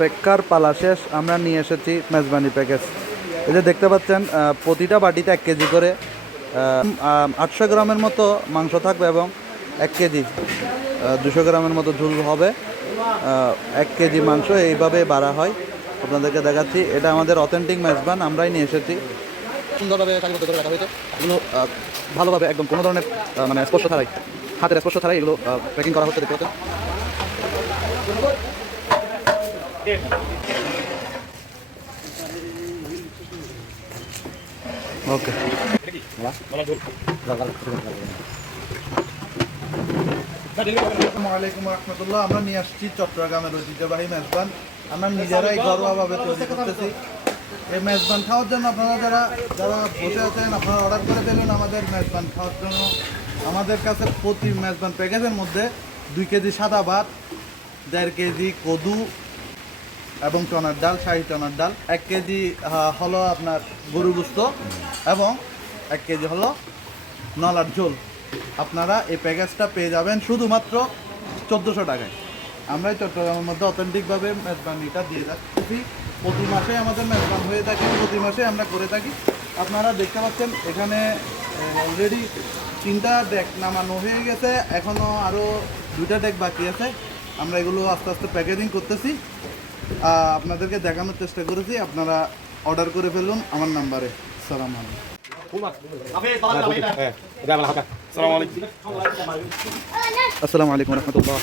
অপেক্ষার পালা শেষ, আমরা নিয়ে এসেছি মেজবানি প্যাকেজ। এই যে দেখতে পাচ্ছেন প্রতিটা বাটিতে 1 কেজি করে 800 গ্রামের মতো মাংস থাকবে এবং 1 কেজি 200 গ্রামের মতো ঝোল হবে। 1 কেজি মাংস এইভাবে বাড়া হয়। আপনাদেরকে দেখাচ্ছি, এটা আমাদের অথেন্টিক মেজবান, আমরাই নিয়ে এসেছি। সুন্দরভাবে সারিবদ্ধ করে রাখা হয়েছে এগুলো, ভালোভাবে একদম কোনো ধরনের মানে স্পর্শ ছাড়াই, হাতের স্পর্শ ছাড়াই এগুলো প্যাকিং করা হচ্ছে। দেখতে পাচ্ছেন ওকে। আসসালামু আলাইকুম রহমতুল্লাহ। আমরা নিয়ে আসছি চট্টগ্রামের ঐতিহ্যবাহী মেজবান, আমরা নিজেরাই ঘরোয়াভাবে তৈরি করতেছি। এই মেজবান খাওয়ার জন্য আপনারা যারা যারা বসে আছেন, আপনারা অর্ডার করে ফেলুন আমাদের মেজবান খাওয়ার জন্য। আমাদের কাছে প্রতি মেজবান প্যাকেজের মধ্যে 2 কেজি সাদা ভাত, 1.5 কেজি কদু এবং চনার ডাল, শাহী চনার ডাল, 1 কেজি হলো আপনার গরু গোস্ত এবং 1 কেজি হলো নলার ঝোল। আপনারা এই প্যাকেজটা পেয়ে যাবেন শুধুমাত্র 1400 টাকায়। আমরাই চট্টগ্রামের মধ্যে অথেন্টিকভাবে মেজবানিটা দিয়ে যাচ্ছি। প্রতি মাসে আমাদের মেজবান হয়ে থাকে, প্রতি মাসে আমরা করে থাকি। আপনারা দেখতে পাচ্ছেন এখানে অলরেডি 3টা ডেক নামানো হয়ে গেছে, এখনও আরও 2টা ডেক বাকি আছে। আমরা এগুলো আস্তে আস্তে প্যাকেজিং করতেছি, আপনাদেরকে দেখানোর চেষ্টা করেছি। আপনারা অর্ডার করে ফেলুন আমার নাম্বারে। আসসালামু আলাইকুম। আসসালামু আলাইকুম রহমতুল্লাহ।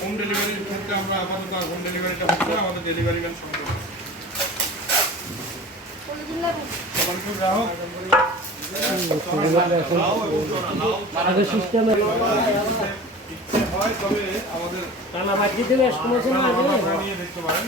হোম ডেলিভারির ক্ষেত্রে আমরা আপাতত হোম ডেলিভারিটা হচ্ছে না, আমাদের ডেলিভারি ম্যান সঙ্গে হয়, তবে আমাদের দেখতে পারেন।